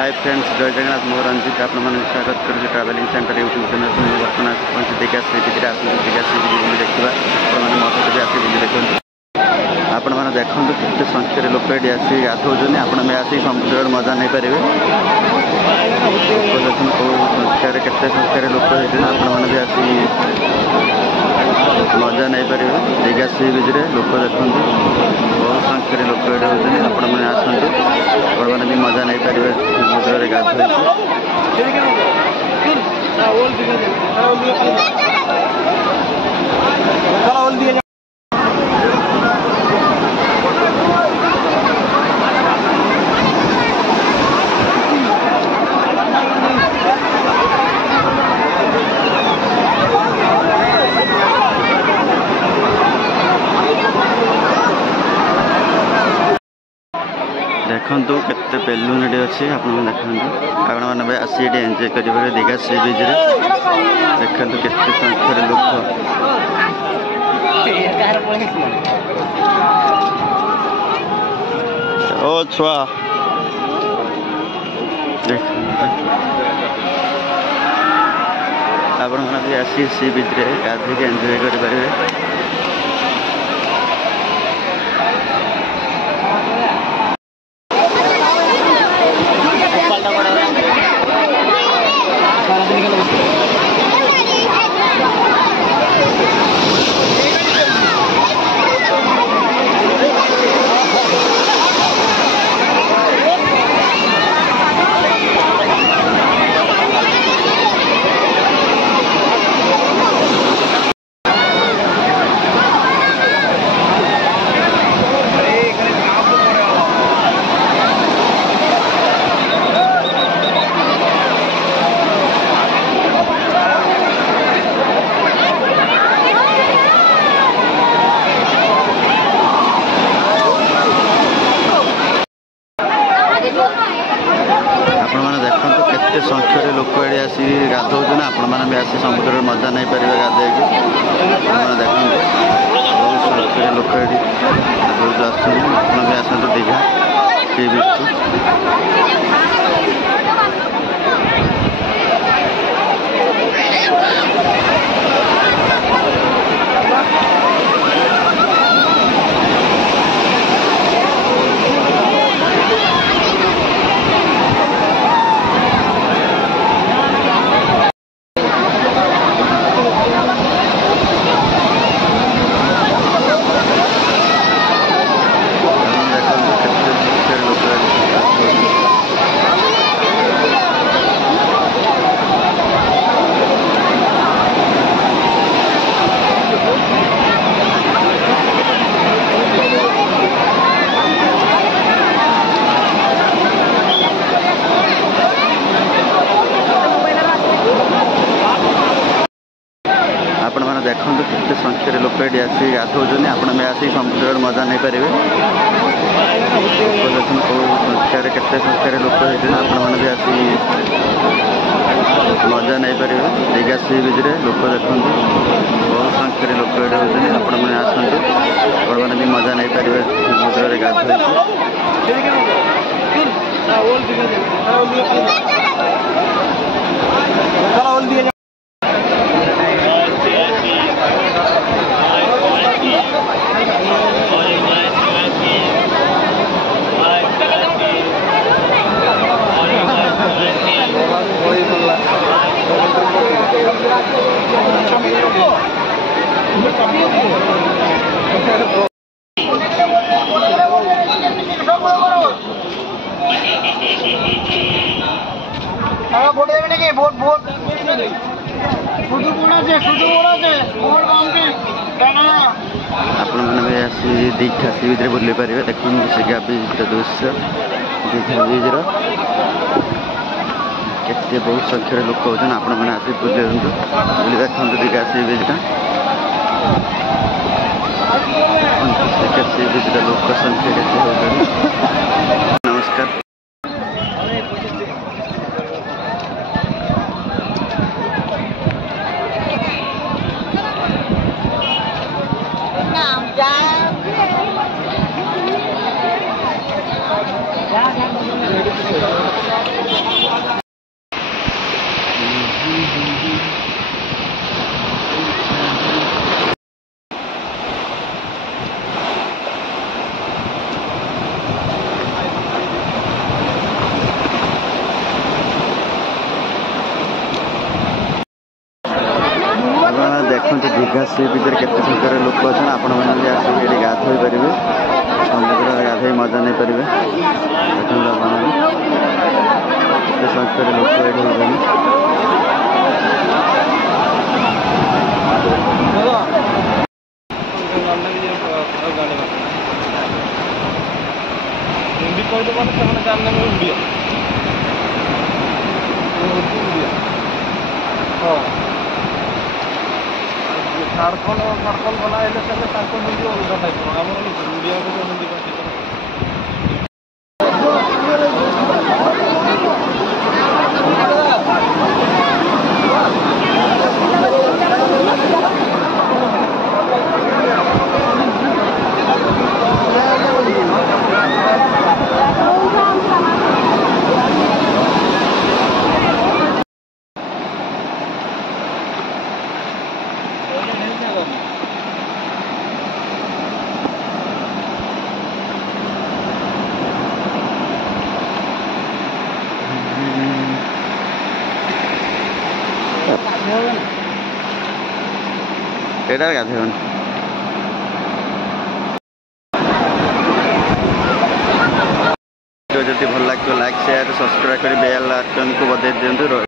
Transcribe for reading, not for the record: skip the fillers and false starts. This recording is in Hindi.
हाय फ्रेंड्स, जय जगन्नाथ। मोर रंजित आप स्वागत करुँ ट्रावेलिंग सेंटर यूट्यूब चैनल। बर्तमान पहुँची दीघा सी बीच आसते दीघा सी बीच बुली देखा आपने मत भी आस बुली देखते आपण मैंने देखूँ केते संख्यार लोक ये आसिक गाधौन आपने आसिक समुद्र मजा नहीं पारे। देखो कौ संख्यार केते संख्यार लोक होते आपने भी आसिक मजा नहीं पारे। दीघा सी बीच लोक देखते बहुत संख्यार लोक ये होते आपण मैंने आसतु आपने भी मजा नहीं पारे समुद्र गाधोई। देखु केते बेलून ये अच्छे आपको देखते आपण मैंने आसी ये एंजय करेंगे दीघा सी बीच देखु केते संख्यार लोक। ओ छुआ आपण मैंने भी आसी सी बीच गाधे एंजय करेंगे। केते संख्यार लोक ये आसी गाधौन आपण भी आसी समुद्र मजा नहीं पारे गाधे देखते बहुत संख्यार लोक ये आसतु दीघा सी बीच। आपण मैंने देखूँ केते संख्यार लोक ये आसिक गाधौन आपने भी आसिक समुद्र मजा नहीं पारे। देखो कौ संख्यार केते संख्यार लोक होते आपने भी आसिक मजा नहीं पारे। दीघा सी बीच लोक देखते बहुत संख्यार लोक ये होते आपने आसतु आपने भी मजा नहीं पारे समुद्र गाधोई। आपण मैंने भी आसी दीघा सी बीच बुले पारे। देखो दीघा बीच दृश्य दीघा बीच केते बहुत संख्यार लोक होते आपण मैंने आसी बुले देखते दीघा सी बीच सी बीच लोक संख्या केते होते। नमस्कार। जा ମାତ୍ରାରେ ଲୋକ ଏଠି ହେଲେଣି। ହିନ୍ଦୀ କହିଲେ ମାନେ ସେମାନେ ଜାଣିନେବେ ଓଡ଼ିଆ। ହଁ ଝାଡ଼ଖଣ୍ଡ ବନା ହେଲେ ସେମାନେ ତାଙ୍କ ହିନ୍ଦୀ ଅଲଗା ଟାଇପ୍ର, ଆମର ଓଡ଼ିଆ ଗୋଟେ ହିନ୍ଦୀ ଭାଷା। ଏଇଟା ଗାଧେଇବନି। ଯଦି ଭଲ ଲାଗିବ ଲାଇକ୍ ସେୟାର ସବସ୍କ୍ରାଇବ୍ କରି ବେଲ୍ ଆଇକନ୍କୁ ବଜାଇ ଦିଅନ୍ତୁ।